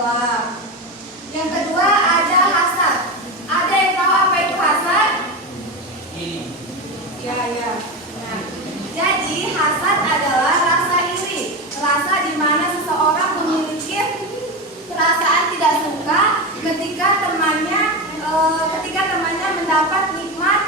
Allah. Yang kedua ada hasad. Ada yang tahu apa itu hasad? Ya. Nah, jadi hasad adalah rasa iri, rasa di mana seseorang memiliki perasaan tidak suka ketika temannya mendapat nikmat,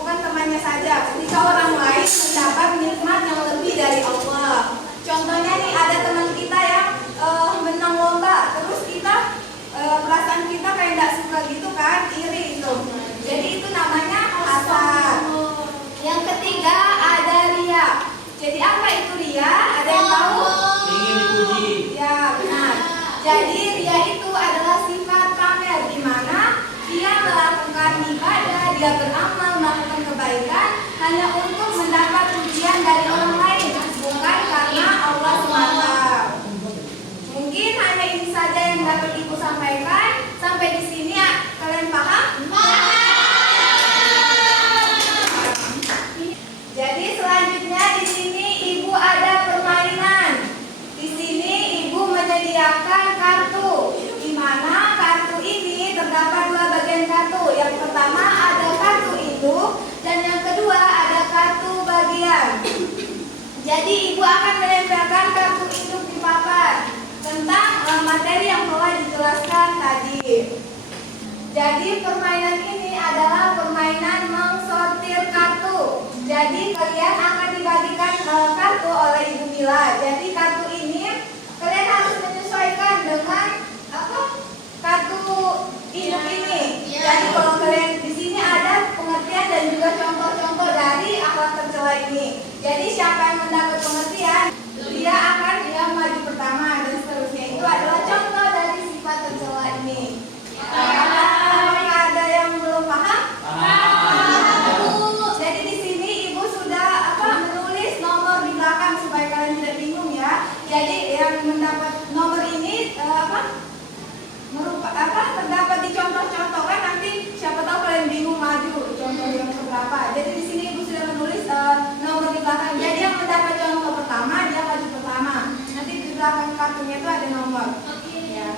bukan temannya saja, ketika orang lain mendapat nikmat yang lebih dari Allah. Contohnya nih, ada teman kita yang menang lomba, terus kita perasaan kita kayak nggak suka gitu kan, iri itu. Jadi itu namanya hasad. Yang ketiga ada ria. Jadi apa itu ria? Ada yang tahu? Ingin dipuji. Ya, benar. Jadi ria itu adalah sifat pamer, di mana dia melakukan ibadah, dia beramal, melakukan kebaikan hanya untuk mendapat pujian dari orang lain, bukan karena Allah semata. Mungkin hanya ini saja yang dapat Ibu sampaikan. Sampai di sini ya, kalian paham? Jadi selanjutnya di sini Ibu ada permainan. Di sini Ibu menyediakan kartu, di mana kartu ini terdapat dua bagian kartu. Yang pertama ada kartu induk dan yang kedua ada kartu bagian. Jadi Ibu akan menempelkan kartu induk di papan tentang materi yang telah dijelaskan tadi. Jadi permainan ini adalah permainan mengsortir kartu. Jadi kalian akan dibagikan kartu oleh Ibu Mila. Jadi kartu ini kalian harus menyesuaikan dengan kartu induk ini. Jadi kalau kalian di sini ada pengertian dan juga contoh-contoh dari akhlak tercela ini. Jadi siapa yang mendapat pengertian, dia maju pertama dan seterusnya. Itu adalah contoh dari sifat tercela ini. Apakah ada yang belum paham? Jadi di sini Ibu sudah menulis nomor di belakang supaya kalian tidak bingung ya. Jadi yang mendapat nomor ini terdapat di contoh-contoh kan, nanti siapa tahu kalian bingung maju contoh yang berapa. Jadi di sini Ibu sudah menulis nomor di belakang. Jadi yang mendapat contoh pertama dia maju pertama. Nanti di belakang kartunya itu ada nomor. Ya.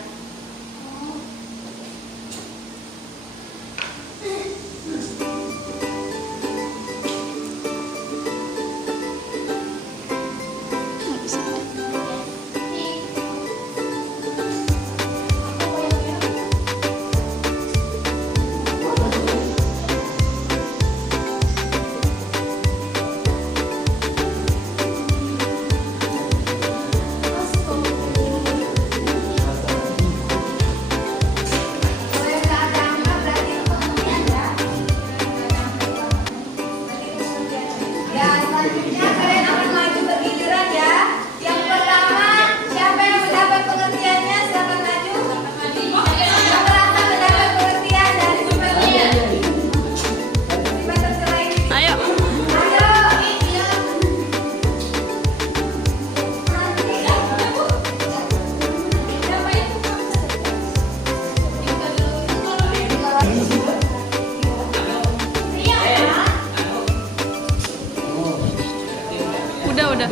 Udah.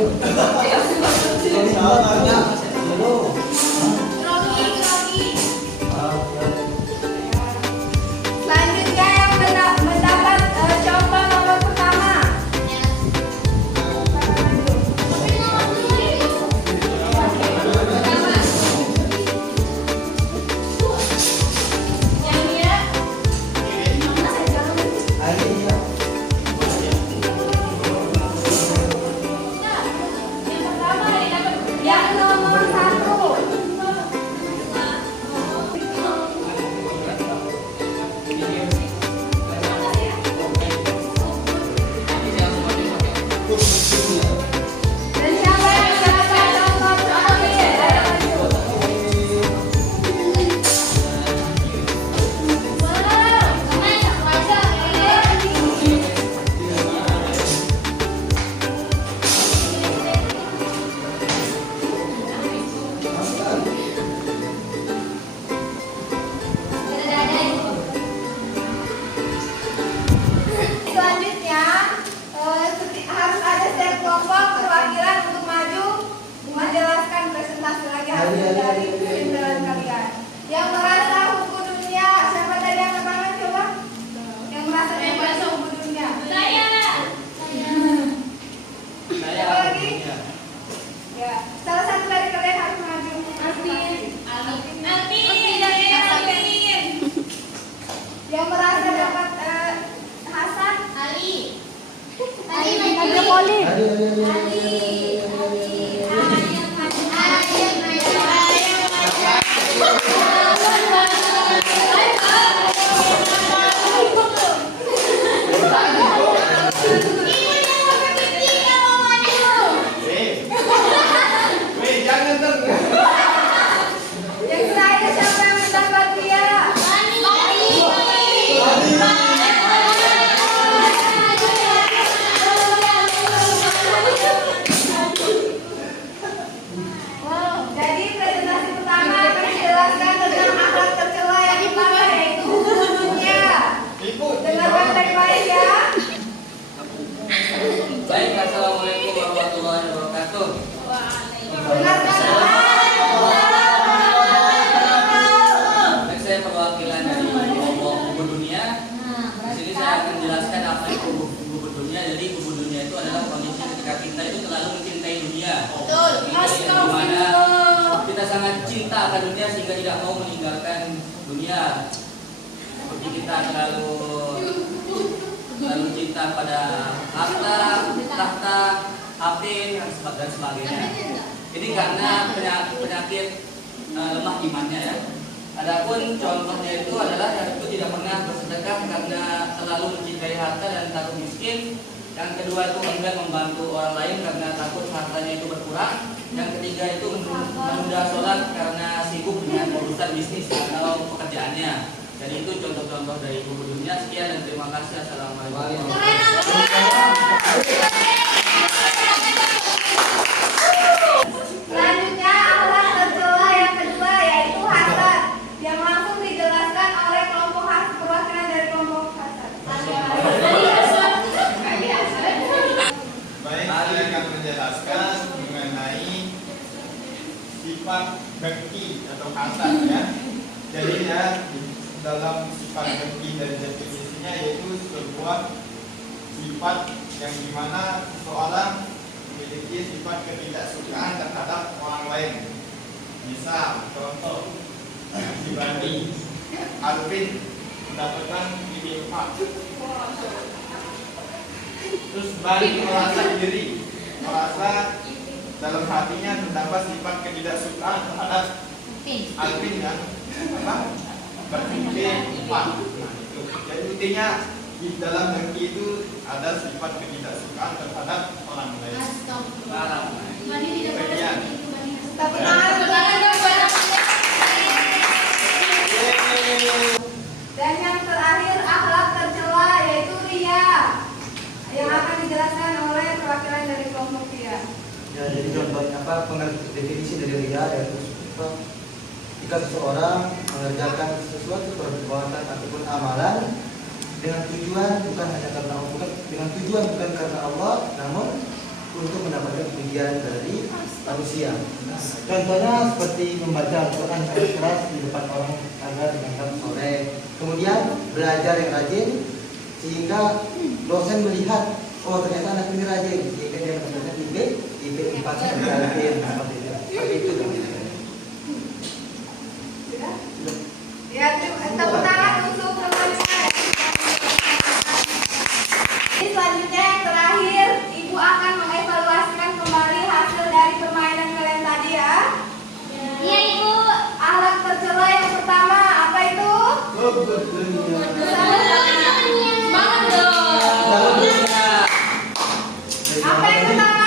Selanjutnya yang mendapat contoh nomor pertama. Yang nomor 1. Dan siapa yang mendapat nomor terakhir? Ayo maju. Selanjutnya harus ada setiap kelompok perwakilan untuk maju menjelaskan presentasi lagi hasil dari pembelajaran kalian. Yang merasa hubu dunia. Siapa tadi yang pertama coba? Yang merasa hubu dunia. Saya. Siapa lagi? Ya, salah satu dari kalian harus maju. Yang merasa dapat Hasan. Ali. Yang saya siapa yang mendapat dia? Jadi presentasi pertama akan dijelaskan tentang akhlak tercela yang pertama yaitu hubu dunia. Dengarkan baik-baik ya. Baik, assalamualaikum warahmatullahi wabarakatuh. Dengarkan Baik, saya perwakilan dari kelompok Hubu Dunia. Di sini saya akan menjelaskan apa itu Hubu Dunia. Jadi Hubu Dunia itu adalah kondisi ketika kita itu terlalu mencintai dunia. Betul. Di mana kita sangat cinta akan dunia sehingga tidak mau meninggalkan dunia. Seperti kita terlalu cinta pada harta, tahta, HP dan sebagainya. Ini karena penyakit lemah imannya ya. Adapun contohnya itu adalah yang itu tidak pernah bersedekah karena terlalu mencintai harta dan takut miskin. Yang kedua itu enggan membantu orang lain karena takut hartanya itu berkurang. Yang ketiga itu menunda sholat karena sibuk dengan urusan bisnis atau pekerjaannya. Jadi itu contoh-contoh dari Hubu Dunia. Sekian dan terima kasih. Assalamualaikum. Selanjutnya akhlak tercela yang kedua yaitu hasad yang langsung dijelaskan oleh kelompok perwakilan dari kelompok hasad. Baik, saya akan menjelaskan mengenai sifat dengki atau hasad ya. Jadi ya dalam sifat dengki dan definisinya yaitu sebuah sifat yang dimana seseorang memiliki sifat ketidaksukaan terhadap orang lain. Misal, contoh, si Bani Alvin mendapatkan ide 4. Terus Bani merasa dalam hatinya terdapat sifat ketidaksukaan terhadap Alvin yang berpikir 4. Nah, itu. Jadi intinya di dalam dengki itu ada sifat ketidaksukaan terhadap orang lain. Kemudian Tepuk tangan untuk dan yang terakhir akhlak tercela yaitu riya yang akan dijelaskan oleh perwakilan dari kelompok riya. Ya, jadi contohnya definisi dari ria yaitu jika seseorang mengerjakan sesuatu perbuatan ataupun amalan dengan tujuan bukan karena Allah, namun untuk mendapatkan pujian dari manusia. Contohnya seperti membaca Al-Quran keras di depan orang agar dianggap soleh. Kemudian belajar yang rajin sehingga dosen melihat ternyata anak ini rajin sehingga dia mendapatkan IP 4 seperti itu. Ya, tepuk tangan untuk teman-teman. Selanjutnya yang terakhir, Ibu akan mengevaluasikan kembali hasil dari permainan kalian tadi ya. Iya, Ibu. Akhlak tercela yang pertama apa itu? Semangat dong. Apa yang pertama?